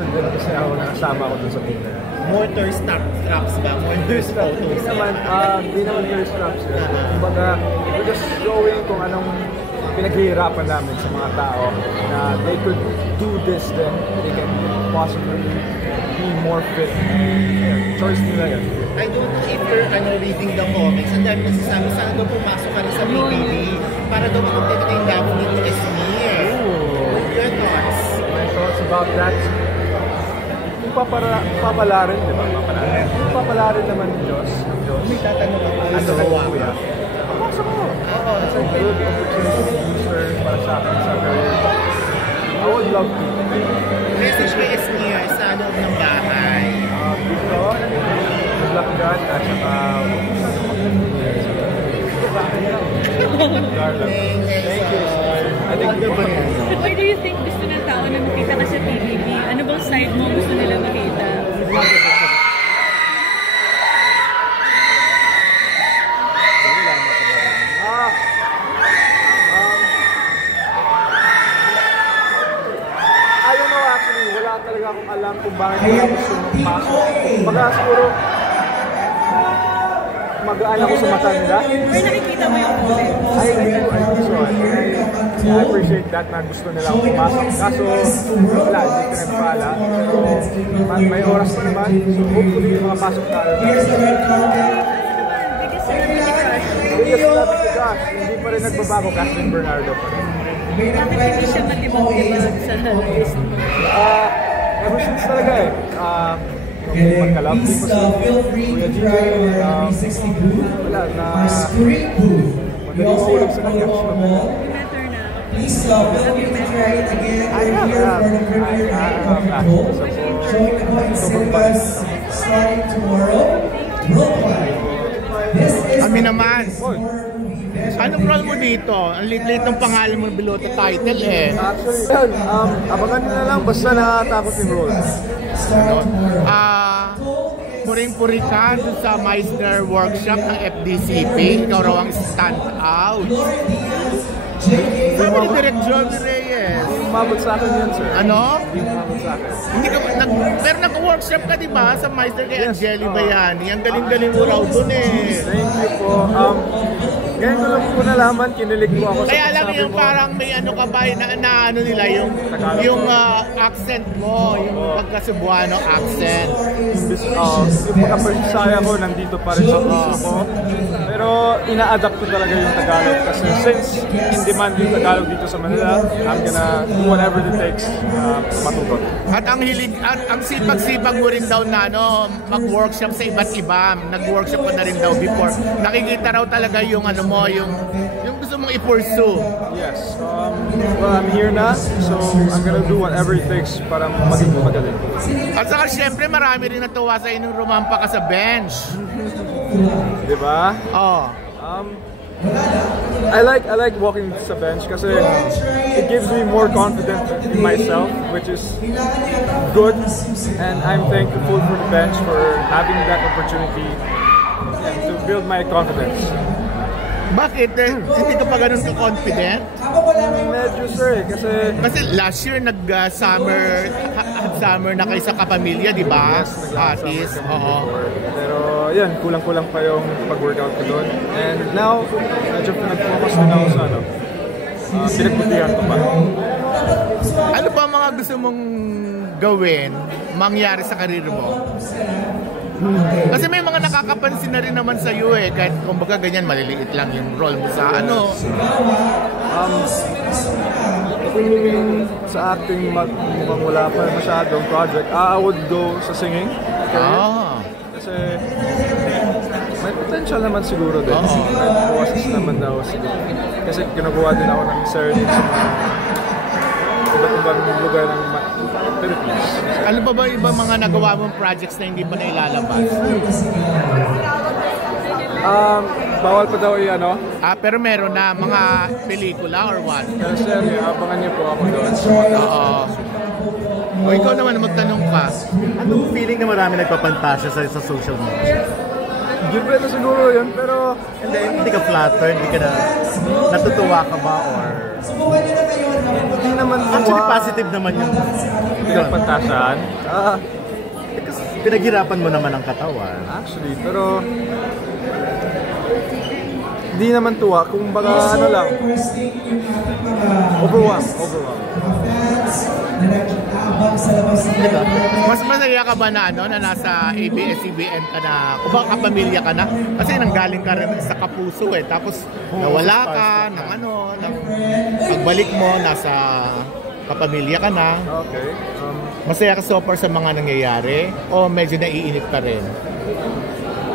Kasi ako nakasama ako dun sa team na yan. More thirst traps ba? More thirst photos? Hindi naman thirst traps yun. Kumbaga, we're just showing kung anong pinaghihirapan namin sa mga tao na they could do this, then they can possibly be more fit. Choice nila yan. I don't know if you're reading the comics. Ang dami nagsasabi, sana daw pumasok ka rin sa PBB para daw makapit yung Daphne to Esmir. Your thoughts? My thoughts about that? Papala rin, di ba? Papala rin naman ng Diyos. May tatanong ako. Ano gawa ka? Pasok ko. It's a good opportunity booster para sa akin sa career. I would love to. Message kay Esmir sa loob ng bahay. Dito, good luck dyan. At saka, thank you. I think Why do you think gusto ng tao na makita ka sa PBB? Ano bang side mo gusto nila makita? I don't know actually. Wala talaga akong alam kung bakit ako gusto magpasok. Baka siguro magaan ako sa mata nila. Pero nakikita mo yung comment. I appreciate that na gusto nila akong pumasok. Kaso, wala, hindi ko nagpala. Pero may oras pa naman. So hopefully makapasok tayo. Biggest celebrity crush. Biggest celebrity crush. Hindi pa rin nagbabago. Catherine Bernardo pa rin. Bakit hindi siya matibag-tibag sa list mo? Ever since talaga eh. Pagkalab ko sa Kuya GJ, wala na madaling mahulog sa kanya. Please feel free to try it again. We're here for the premiere at showing the coincide us starting tomorrow. Worldwide. This is Kami naman. Anong role mo dito? Ang lit-lit ng pangalan mo below the title eh. Actually, abangan nyo na lang basta nakatakot yung role. Puring-puri ka dun sa Meisner workshop ng FDCP. Ikaw raw ang stand out. Sabi ni Direk Joey Reyes. Hindi umabot sa akin yan, sir. Ano? Hindi umabot sa akin. Hindi ka, pero nag-workshop ka diba sa Meisner kay Angeli Bayani. Ang galing-galing mo raw dun eh. Thank you po. Ngayon ko lang po nalaman, kinilig po ako sa kaya alam pagsabi yung mo. parang may ano ka ba, na ano nila, yung accent mo, yung pagka-Cebuano accent. Yung pagka-Parisaya ko, nandito pa rin sa puso ko. Pero ina-adapt ko talaga yung Tagalog kasi since in demand yung Tagalog dito sa Manila, I'm gonna do whatever it takes matuto. At ang hilig, at ang sipag-sipag mo rin daw na mag-workshop sa iba't iba. Nag-workshop ka na rin daw before. Nakikita raw talaga yung ano mo, yung gusto mong i-pursue. Yes. Well, I'm here na, so I'm gonna do whatever it takes para maging magaling. At saka syempre marami rin natuwa sa inong rumampa ka sa bench. Di ba? Oh. I like walking sa bench kasi it gives me more confidence in myself, which is good, and I'm thankful for the bench for having that opportunity to build my confidence. Bakit? Hindi ka pa ganun ka-confident? Medyo sir, kasi last year nag-summer na kayo sa kapamilya, di ba? Artist, oo. Pero yan, kulang-kulang pa yung pag-workout ko doon. And now, medyo nag-focus din ako sa pinagbutihan ko pa. Ano ba mga gusto mong gawin, mangyari sa karir mo? Kasi may mga nakakapansin na rin naman sa iyo eh, kahit kumbaga ganyan maliliit lang yung role mo sa ano. Kung sa acting mukhang wala pa masyadong project, I would go sa singing. Kasi may potential naman siguro din. May boses naman daw siguro. Kasi kinukuha din ako ng serenade sa mga iba't ibang lugar ng Philippines. Ano ba ibang mga nagawa mong projects na hindi pa nailalabas? Bawal pa daw i-ano? Pero meron na mga pelikula or what? Pero sir, abangan niyo po ako doon. Oo. O ikaw naman magtanong ka. Anong feeling na marami nagpapantasya sa social media? given na siguro yun, pero Hindi ka flattered, hindi ka na natutuwa ka ba or... Subukan nyo na ngayon. hindi naman Actually, positive naman yung... pinagpantasan. Kasi pinaghirapan mo naman ang katawan. Actually, pero hindi naman tuwa. Kung baga ano lang, Requesting yung ating mga overwhelm. fans na nag-aabang sa labas ng Mas masaya ka ba na na nasa ABS-CBN ka na, kung baka kapamilya ka na? Kasi nanggaling ka rin sa Kapuso tapos nawala ka ng ng pagbalik mo, nasa kapamilya ka na. Okay. Masaya ka so far sa mga nangyayari o medyo naiinip ka rin?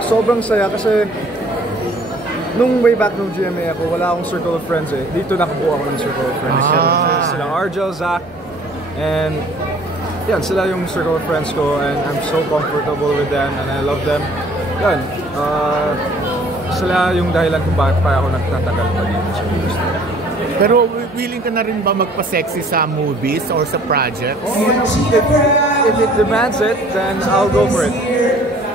Sobrang saya kasi nung way back nung GMA ako, wala akong circle of friends eh. Dito nakabuo ako ng circle of friends. Silang Argel, Zach, and yan, sila yung circle of friends ko and I'm so comfortable with them and I love them. Yan, sila yung dahilan kung bakit pa ako nagtatagal pa dito sa industry. Pero willing ka na rin ba magpa-sexy sa movies or sa projects? If it demands it, then I'll go for it.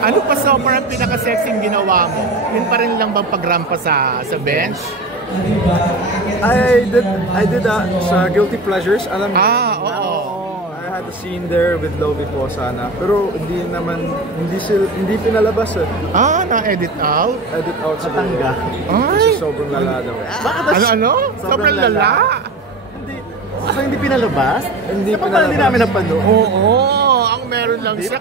Ano pa so far ang pinaka-sexing ginawa mo? Yun pa rin lang bang pagrampa sa bench? I did that sa Guilty Pleasures. Alam mo? Oo. I had a scene there with Lovie po sana. Pero hindi pinalabas eh. Na-edit out? Edit out sa Tangga. Kasi sobrang lala daw. Ano? Sobrang lala? Hindi pinalabas? Hindi Paano hindi namin napanood? Oo. Ang meron lang siya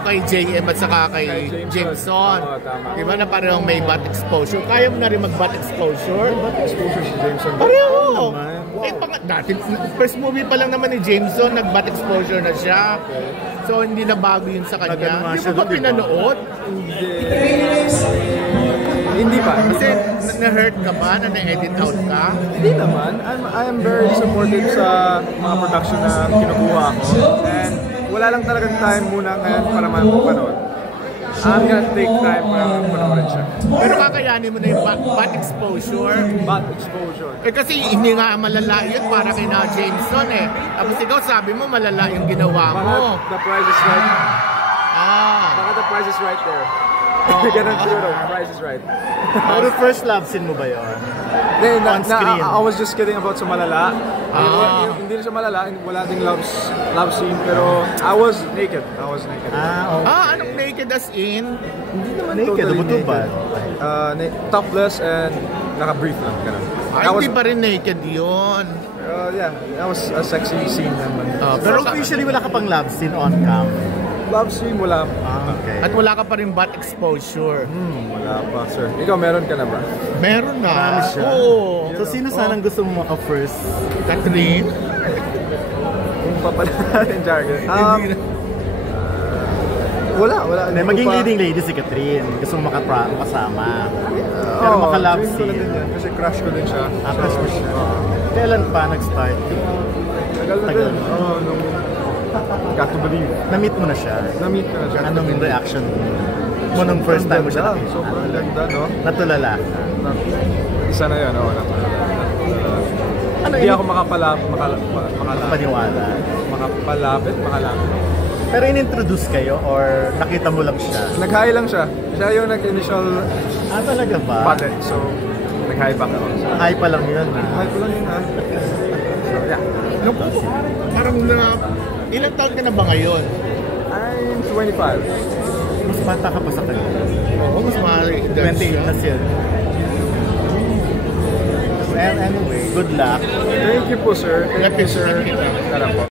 kay JM at saka kay Jameson. Tama. Diba na parehong may butt exposure? Kaya mo na rin mag-butt exposure? Exposure si Jameson. Pareho! Dati, first movie pa lang naman ni Jameson, nag-butt exposure na siya. So, hindi na bago yun sa kanya. Hindi mo ba pinanood? Hindi pa. Kasi na-hurt ka ba na na-edit out ka? Hindi naman. I am very supportive sa mga production na kinukuha ko. And wala lang talagang time muna ngayon para mapanood. I'm gonna take time para panoorin siya. Pero kakayanin mo na yung butt exposure. Butt exposure. Kasi hindi nga malala yun para kay na Jameson Tapos ikaw sabi mo malala yung ginawa mo. Baka the price is right. Baka the price is right there. Ganun siguro, price is right. Pero first love scene mo ba yun? On screen? I was just kidding about sa malala. Hindi na siya malala, wala ding love scene, pero I was naked. Okay. Anong naked as in? Hindi naman Naked, totally butubad. naked. Topless and naka-brief lang. Ganun. Hindi pa rin naked yun. Yeah, that was a sexy scene naman. Pero officially wala ka pang love scene on cam? Love scene, wala. Okay. At wala ka pa rin butt exposure. Wala pa, sir. Ikaw, meron ka na ba? Meron na. Marami siya. Oo. So sino sanang gusto mo maka-first? Catherine? Kung papalarin jargon. Wala. Hindi, maging leading lady si Catherine. Gusto mo makasama. Pero maka-love dream ko na scene. din yan, kasi crush ko din siya. Crush mo siya. Kailan pa nag-start? Tagal na din. Nung got to believe. Na-meet mo na siya. Na-meet ko na siya. Anong reaction mo nung first time mo siya nakita? Sobrang ganda, no? Natulala. Isa na yun, natulala. Hindi ako makalapit. Makalapit. Pero in-introduce kayo or nakita mo lang siya? Nag-hi lang siya. Siya yung nag-initial Talaga ba? button. So, nag-hi back ako. Hi pa lang yun. Hi ko lang yun, ha? So, yeah. Parang ilang taon ka na ba ngayon? I'm 25. Mas bata ka pa sa kanya. Oo, mas maaari. 28 na siya. Well, anyway, good luck. Thank you po, sir. Thank you, sir. Tara po.